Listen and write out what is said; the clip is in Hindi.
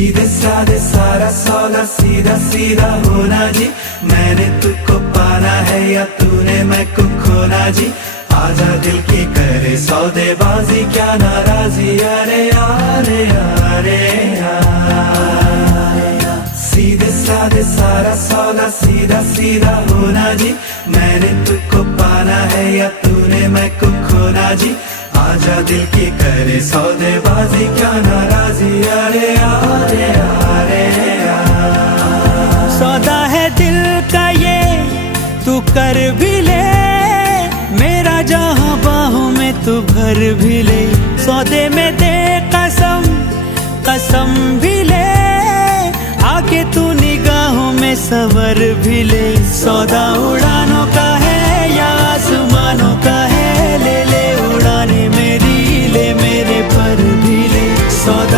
सीधे साधे सारा सौदा सीधा सीधा होना जी। मैंने तुझको पाना है या तूने मैं को खोना जी। आजा दिल की करे सौदेबाजी क्या नाराजी। अरे यारे यारे सीधे साधे सारा सौदा सीधा सीधा होना जी। मैंने तुझको पाना है या तूने मैं को खोना जी। आजा दिल की करे सौदेबाजी क्या नाराजी। अरे यारे यारे सौदा है दिल का ये तू कर भी ले, मेरा जहां बाहों में तू भर भी ले। सौदे में दे कसम कसम भी ले, आके तू निगाहों में सवर भी ले। सौदा उड़ा